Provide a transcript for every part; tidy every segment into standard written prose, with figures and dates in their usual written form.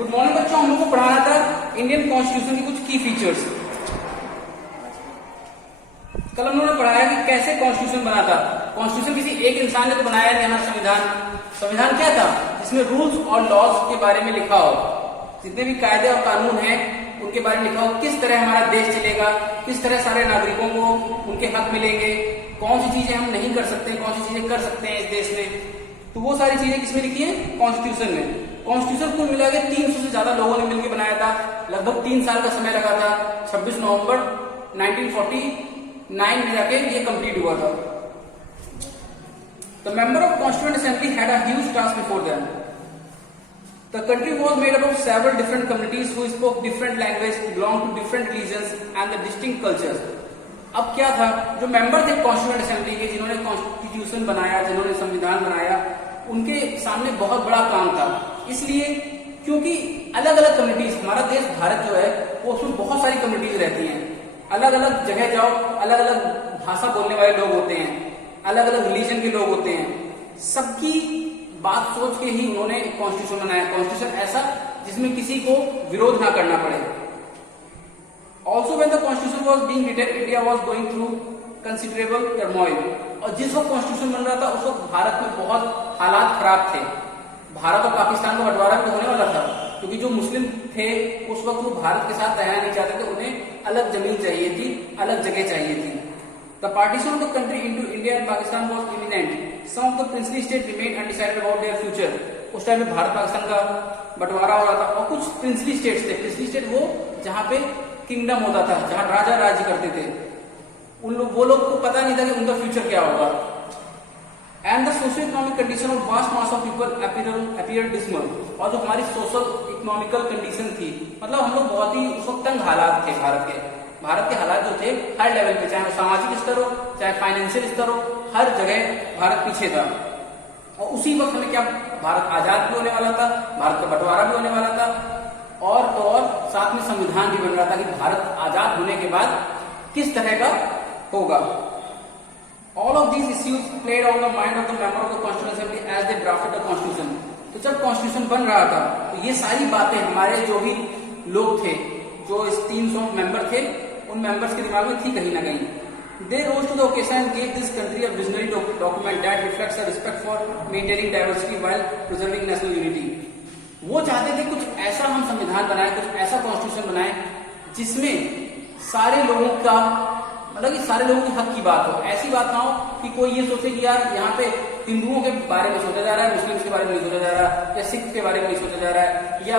Good morning बच्चों, हम लोग को पढ़ाना था इंडियन कॉन्स्टिट्यूशन की कुछ की फीचर्स। कल हम लोगों ने पढ़ाया कि कैसे कॉन्स्टिट्यूशन बना था। कॉन्स्टिट्यूशन किसी एक इंसान ने तो बनाया नहीं, हमारा संविधान। संविधान क्या था? जिसमें रूल्स और लॉज के बारे में लिखा हो, जितने भी कायदे और कानून हैं उनके बारे में लिखा हो, किस तरह हमारा देश चलेगा, किस तरह सारे नागरिकों को उनके हक मिलेंगे, कौन सी चीजें हम नहीं कर सकते, कौन सी चीजें कर सकते हैं इस देश में। तो वो सारी चीजें किसमें लिखी है? कॉन्स्टिट्यूशन में। कॉन्स्टिट्यूशन कुल मिला के 300 से ज्यादा लोगों ने मिलकर बनाया था। लगभग 3 साल का समय लगा था। 26 नवंबर 1949 में जाके ये कंप्लीट हुआ था। The member of Constituent Assembly had a huge task before them. The country was made up of several different communities who spoke different languages, belonged to different religions and the distinct cultures. अब क्या था? जो member थे constituent assembly के, जिन्होंने constitution बनाया, जिन्होंने संविधान बनाया, उनके सामने बहुत बड़ा काम था। इसलिए क्योंकि अलग अलग कम्युनिटीज, हमारा देश भारत जो है वो उसमें बहुत सारी कम्युनिटीज रहती हैं। अलग अलग जगह जाओ, अलग अलग भाषा बोलने वाले लोग होते हैं, अलग अलग रिलीजन के लोग होते हैं। सबकी बात सोच के ही उन्होंने कॉन्स्टिट्यूशन बनाया। कॉन्स्टिट्यूशन ऐसा जिसमें किसी को विरोध ना करना पड़े। Also when the constitution was being written, India was going through considerable turmoil. और जिस वक्त कॉन्स्टिट्यूशन बन रहा था उस वक्त भारत में बहुत हालात खराब थे। भारत और पाकिस्तान का बंटवारा भी होने वाला था, क्योंकि जो मुस्लिम थे उस वक्त वो भारत के साथ रहना नहीं चाहते थे। उन्हें अलग जमीन चाहिए थी, अलग जगह चाहिए थी। The partition of the country into India and Pakistan was imminent. Some of the princely states remained undecided about their future. उस टाइम में भारत पाकिस्तान का बंटवारा हो रहा था और कुछ प्रिंसली स्टेट्स थे। प्रिंसली स्टेट वो जहां पे किंगडम होता था, जहां राजा राज्य करते थे। वो लोग को पता नहीं था कि उनका फ्यूचर क्या होगा। And the social economic condition of vast mass of people appear dismal. और जो हमारी सोशल इकोनॉमिकल कंडीशन थी, मतलब हम लोग बहुत ही उस वक्त तंग हालात थे। भारत के हालात जो थे हर लेवल पे, चाहे सामाजिक स्तर हो, चाहे फाइनेंशियल स्तर हो, हर जगह भारत पीछे था। और उसी वक्त हमें क्या, भारत आजाद भी होने वाला था, भारत का बंटवारा भी होने वाला था, और तो और साथ में संविधान भी बन रहा था कि भारत आजाद होने के बाद किस तरह का होगा। All of these issues played on the mind of the member of the Constituent Assembly as they drafted the Constitution. तो जब कॉन्स्टिट्यूशन बन रहा था तो ये सारी बातें हमारे जो भी लोग थे, जो इस 300 मेंबर थे, उन मेंबर्स के दिमाग में थी कहीं ना कहीं। They rose to the occasion and gave this country a visionary document that reflects a respect for maintaining diversity while preserving national unity. वो चाहते थे कुछ ऐसा हम संविधान बनाए, कुछ ऐसा कॉन्स्टिट्यूशन बनाए जिसमें सारे लोगों का, मतलब कि सारे लोगों के हक की बात हो। ऐसी बात ना हो कि कोई ये सोचे कि यार यहाँ पे हिंदुओं के बारे में सोचा जा रहा है, मुस्लिम्स के बारे में नहीं सोचा जा रहा है, या सिख के बारे में नहीं सोचा जा रहा है, या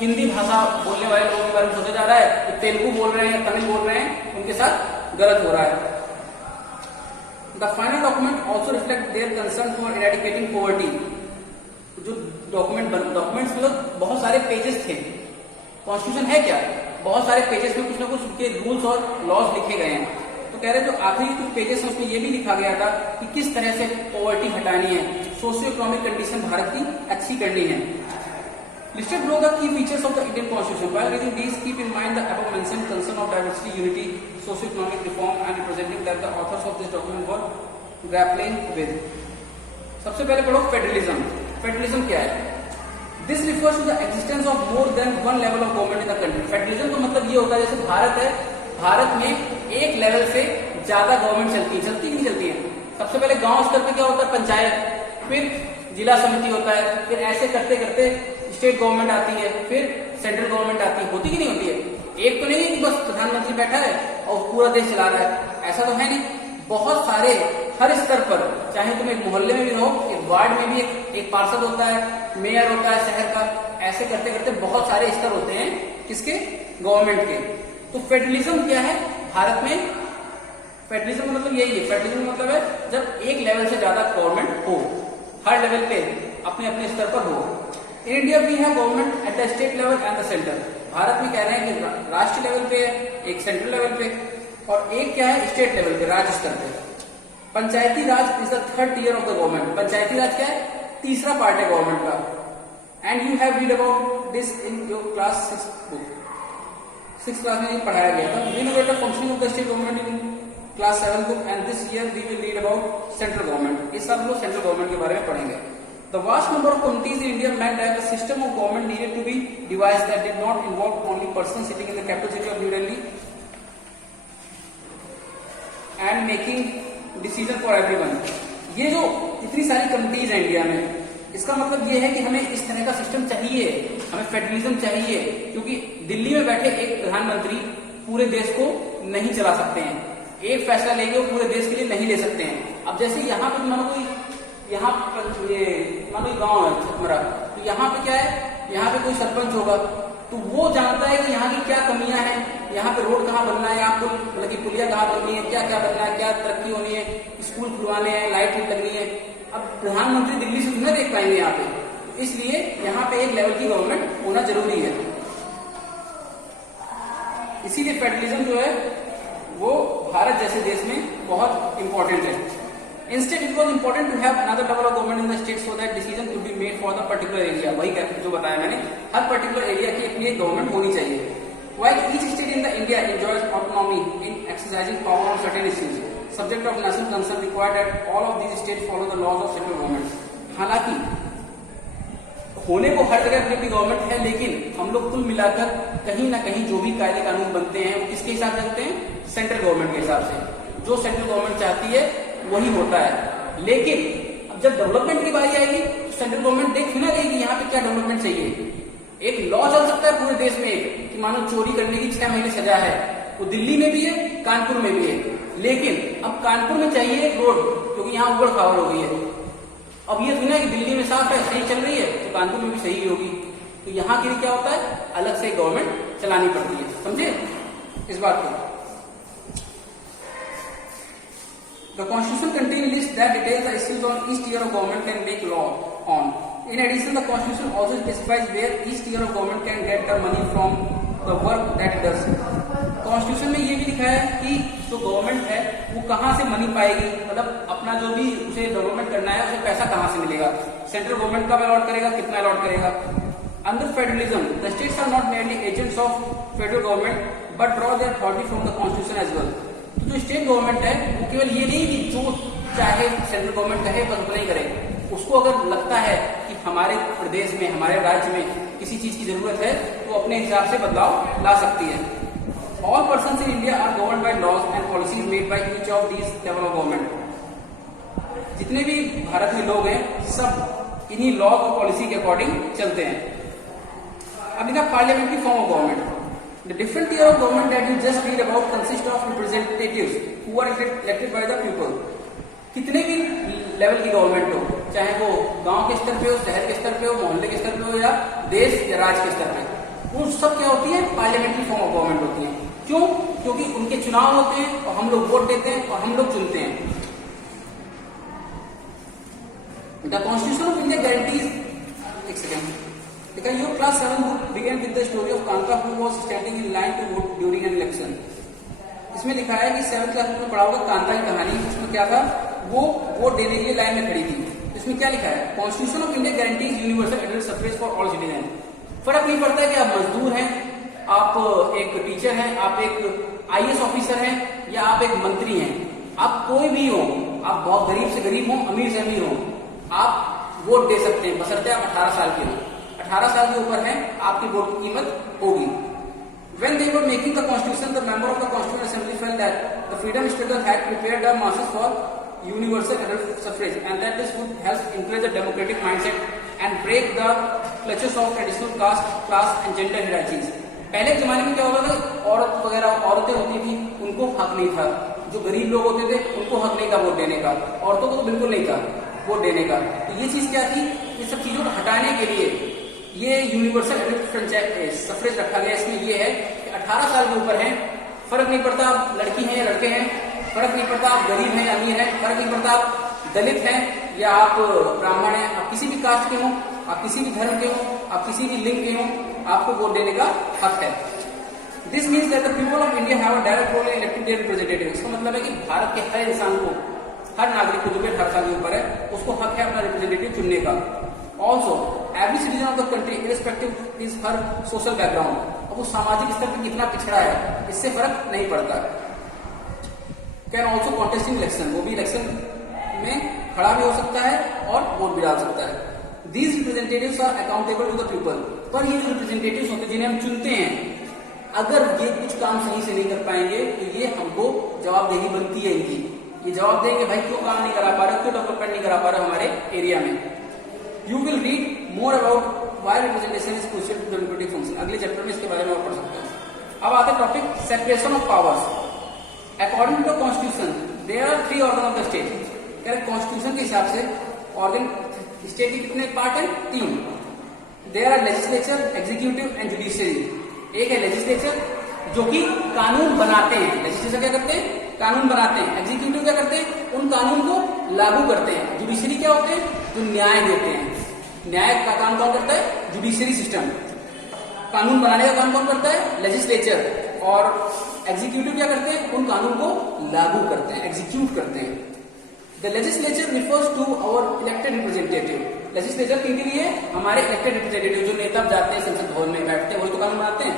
हिंदी भाषा बोलने वाले लोगों के बारे में सोचा जा रहा है, तेलुगु बोल रहे हैं या तमिल बोल रहे हैं, उनके साथ गलत हो रहा है। The final document also reflect their concern for eradicating poverty. जो डॉक्यूमेंट्स मतलब बहुत सारे पेजेस थे। कॉन्स्टिट्यूशन है क्या? बहुत सारे पेजेस में कुछ ना कुछ उनके रूल्स और लॉज लिखे गए हैं। तो कह रहे जो आखिरी कुछ पेजेस हैं उसमें ये भी लिखा गया था कि किस तरह से पॉवर्टी हटानी है, सोशियो इकोनॉमिक कंडीशन भारत की अच्छी करनी है। Listed below the key features of the Indian Constitution. While reading these, keep in mind the above mentioned concern of diversity, unity, socio-economic reform, and representing that the authors of this document were grappling with. सबसे पहले पढ़ो federalism. Federalism क्या है? This refers to the existence of more than one level of government in the country. Federalism का मतलब ये होता है जैसे भारत है, भारत में एक लेवल से ज्यादा गवर्नमेंट चलती कि नहीं चलती है। सबसे पहले गांव स्तर पे क्या होता है? पंचायत, फिर जिला समिति होता है, फिर ऐसे करते करते स्टेट गवर्नमेंट आती है, फिर सेंट्रल गवर्नमेंट आती है। होती कि नहीं होती है? एक तो नहीं है कि बस प्रधानमंत्री बैठा है और पूरा देश चला रहा है, ऐसा तो है नहीं। बहुत सारे हर स्तर पर, चाहे तुम एक मोहल्ले में भी रहो, एक वार्ड में भी एक पार्षद होता है, मेयर होता है शहर का, ऐसे करते करते बहुत सारे स्तर होते हैं किसके? गवर्नमेंट के। तो फेडरलिज्म क्या है भारत में? फेडरलिज्म मतलब यही है। फेडरलिज्म मतलब है जब एक लेवल से ज्यादा गवर्नमेंट हो, हर लेवल पे अपने अपने स्तर पर हो। In India we have government at the state level and the centre. Bharat में कह रहे हैं कि राष्ट्रीय लेवल पे है, एक सेंट्रल लेवल पे, और एक क्या है? स्टेट लेवल पे, राज्य स्तर पे। Panchayati Raj is the third tier of the government. Panchayati Raj क्या है? तीसरा पार्ट है गवर्नमेंट का। And you have read about this in your class 6 book. 6th class में पढ़ाया गया था। We know the functioning of the state government in class 7 book, and this year we will read about central government. इस साल हम लोग central government के बारे में पढ़ेंगे। The vast number of committees in India meant that the system of government needed to be devised that did not involve only persons sitting in the capital city of New Delhi and making decision for everyone. ये जो इतनी सारी committees हैं India में, इसका मतलब ये है कि हमें इस तरह का सिस्टम चाहिए, हमें फेडरलिज्म चाहिए, क्योंकि दिल्ली में बैठे एक प्रधानमंत्री पूरे देश को नहीं चला सकते हैं, एक फैसला लेंगे वो पूरे देश के लिए नहीं ले सकते हैं। अब जैसे यहाँ पे मानो कोई यहाँ पर ये मानो गांव है छतमरा, तो यहाँ पे क्या है, यहाँ पे कोई सरपंच होगा तो वो जानता है कि यहाँ की क्या कमियां हैं, यहाँ पे रोड कहाँ बनना है, यहाँ मतलब की पुलिया कहाँ बननी है, क्या क्या बनना है, क्या तरक्की होनी है, स्कूल खुलवाने हैं, लाइट लगनी है। अब प्रधानमंत्री दिल्ली से नहीं देख पाएंगे यहाँ पे, इसलिए यहाँ पे एक लेवल की गवर्नमेंट होना जरूरी है। इसीलिए फेडरलिज्म जो है वो भारत जैसे देश में बहुत इंपॉर्टेंट है। Instead, it was important to have another level of government in the state so that decision could be made for the particular area. वही जो बताया मैंने, हर particular area की अपनी एक government होनी चाहिए। While each state in the India enjoys autonomy in exercising power on certain issues, subject of national concern required that all of these states follow the laws of central government. हालांकि होने को हर जगह अपनी अपनी government है, लेकिन हम लोग कुल मिलाकर कहीं ना कहीं जो भी कायदे कानून बनते हैं वो किसके हिसाब से बनते हैं, सेंट्रल गवर्नमेंट के हिसाब से। जो सेंट्रल गवर्नमेंट चाहती है वही होता है। लेकिन अब जब डेवलपमेंट की बारी आएगी तो सेंट्रल गवर्नमेंट देख ना लेगी यहाँ पे क्या डेवलपमेंट चाहिए। एक लॉ चल सकता है पूरे देश में कि मानो चोरी करने की 6 महीने सजा है, वो दिल्ली में भी है, कानपुर में भी है, लेकिन अब कानपुर में चाहिए एक रोड क्योंकि यहाँ उबड़ खाबड़ हो गई है। अब ये सुना कि दिल्ली में साफ है, सही चल रही है, तो कानपुर में भी सही होगी, तो यहाँ के लिए क्या होता है, अलग से गवर्नमेंट चलानी पड़ती है। समझे इस बात को। The Constitution contains lists that details the issues on each tier of government can make law on. In addition, the Constitution also specifies where each tier of government can get the money from the work that it does. Constitution में ये भी लिखा है कि जो government है वो कहाँ से मनी पाएगी, मतलब अपना जो भी उसे डेवलपमेंट करना है उसे पैसा कहाँ से मिलेगा, सेंट्रल गवर्नमेंट कब अलॉट करेगा, कितना अलॉट करेगा। Under federalism, the states are not merely agents of federal government but draw their authority from the Constitution as well. तो जो स्टेट गवर्नमेंट है वो केवल ये नहीं कि जो चाहे सेंट्रल गवर्नमेंट कहे बस उतना ही करे, उसको अगर लगता है कि हमारे प्रदेश में, हमारे राज्य में किसी चीज की जरूरत है तो अपने हिसाब से बदलाव ला सकती है। All persons in India are governed by laws and policies made by each of these level of government. जितने भी भारत में लोग हैं सब इन्हीं लॉ और पॉलिसी के अकॉर्डिंग चलते हैं। अब लिखा parliamentary form of government. The different tier of government that you just read about consist of representatives who are elected by the people. कितने भी लेवल की गवर्नमेंट हो, चाहे वो गांव के स्तर पे हो, शहर के स्तर पे हो, मोहल्ले के स्तर पे हो या देश या राज्य के स्तर पे, वो सब क्या होती है, पार्लियामेंट्री फॉर्म ऑफ गवर्नमेंट होती है। क्यों? क्योंकि उनके चुनाव होते हैं और हम लोग वोट देते हैं और हम लोग चुनते हैं। The Constitution of India guarantees, एक second, your class 7 book began with the story of Kanta who was standing in line to vote during an election. इसमें लिखा है कि 7th क्लास में पढ़ा होगा कांता की कहानी। इसमें क्या था, वो वोट देने के लिए लाइन में खड़ी थी। इसमें क्या लिखा है, constitution of India guarantees universal adult suffrage for all citizen. फर्क नहीं पड़ता है कि आप मजदूर हैं, आप एक टीचर हैं, आप एक IAS ऑफिसर हैं या आप एक मंत्री हैं, आप कोई भी हो, आप बहुत गरीब से गरीब हो, अमीर से अमीर हो, आप वोट दे सकते हैं बशर्ते आप 18 साल के हो। 18 साल के ऊपर हैं, आपकी वोट की कीमत होगी। When they were making the constitution, the member of the Constituent Assembly felt that the freedom struggle had prepared the masses for universal adult suffrage, and that this would help encourage a democratic mindset and break the clutches of traditional caste, class and gender hierarchies. पहले के जमाने में क्या होता था, औरत वगैरह औरतें होती थी, उनको हक नहीं था। जो गरीब लोग होते थे उनको हक नहीं था वोट देने का, औरतों को तो बिल्कुल नहीं था वोट देने का। तो ये चीज क्या थी, ये सब चीजों को हटाने के लिए ये यूनिवर्सल एडल्ट सफ्रेज रखा गया। इसमें ये है कि 18 साल के ऊपर हैं, फर्क नहीं पड़ता आप लड़की हैं या लड़के हैं, फर्क नहीं पड़ता आप गरीब हैं या अमीर हैं, फर्क नहीं पड़ता आप दलित हैं या आप ब्राह्मण हैं, आप किसी भी कास्ट के हों, आप किसी भी धर्म के हों, आप किसी भी लिंग के हों, आपको वोट देने का हक है। This means that the people of India have a direct role in electing their representative. इसका मतलब है कि भारत के हर इंसान को, हर नागरिक को जो भी 18 साल के ऊपर है उसको हक है अपना रिप्रेजेंटेटिव चुनने का। Also, every citizen of the country, irrespective is her social background, अब वो सामाजिक स्तर पर कितना पिछड़ा है इससे फर्क नहीं पड़ता। Can also contest in election, वो भी इलेक्शन में खड़ा भी हो सकता है और वोट भी डाल सकता है। These representatives are accountable to the people. पर ये जो representatives होते हैं जिन्हें हम चुनते हैं, अगर ये कुछ काम सही से नहीं कर पाएंगे तो ये हमको जवाबदेही बनती है इनकी। ये जवाब देंगे भाई क्यों काम नहीं करा पा रहे, क्यों डेवलपमेंट नहीं करा पा रहे हमारे एरिया में। You will read more about why representation is crucial to democratic function. अगले चैप्टर में इसके बारे में और पढ़ सकते हैं। अब आते हैं topic separation of powers. According to constitution there are 3 organ of the state. कह रहे कॉन्स्टिट्यूशन के हिसाब से ऑर्गन स्टेट के कितने पार्ट है? 3। There are legislature, executive and judiciary. एक है लेजिस्लेचर जो कि कानून बनाते हैं। लेजिस्लेचर क्या करते हैं? कानून बनाते हैं। एग्जीक्यूटिव क्या करते हैं? उन कानून को लागू करते हैं। जुडिशियरी क्या होते हैं? जो न्याय देते हैं। न्याय का काम कौन करता है? Judiciary system. कानून बनाने का काम कौन करता है? लेजिस्लेचर। और एग्जीक्यूटिव क्या करते हैं? उन कानून को लागू करते हैं, एग्जीक्यूट करते हैं। The legislature refers to our elected representative. Legislature किनके लिए? हमारे इलेक्टेड रिप्रेजेंटेटिव जो नेता जाते हैं संसद भवन में बैठते हैं, वही तो कानून बनाते हैं।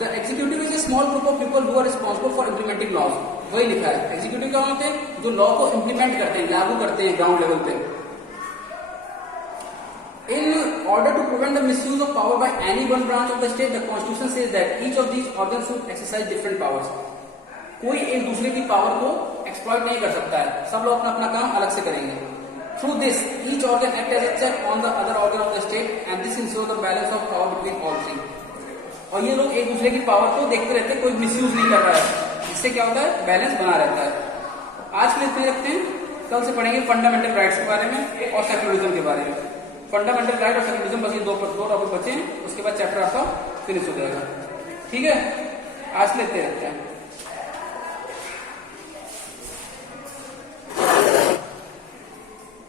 The executive is a small group of people who are responsible for implementing laws. वही लिखा है। एग्जीक्यूटिव क्या होते हैं? जो लॉ को इम्प्लीमेंट करते हैं, लागू करते हैं ग्राउंड लेवल पे। In order to prevent the misuse of power by any one branch of the state, the Constitution says that each of these organs should exercise different powers. कोई एक दूसरे की पावर को एक्सप्लॉइट नहीं कर सकता है, सब लोग अपना अपना काम अलग से करेंगे। Through this, each organ acts as a check on the other organ of the state, and this ensures the balance of power between all three. और ये लोग एक दूसरे की पावर को देखते रहते हैं, कोई मिसयूज नहीं कर रहा है, जिससे क्या होता है? बैलेंस बना रहता है। आज के लिए इतने रखते हैं, कल से पढ़ेंगे फंडामेंटल राइट्स के बारे में और सेक्युलरिज्म के बारे में। फंडामेंटल राइट और सेक्युलरिज्म बस ये दो टॉपिक बचे हैं, उसके बाद चैप्टर आपका फिनिश हो जाएगा। ठीक है, आज लेते रहते हैं।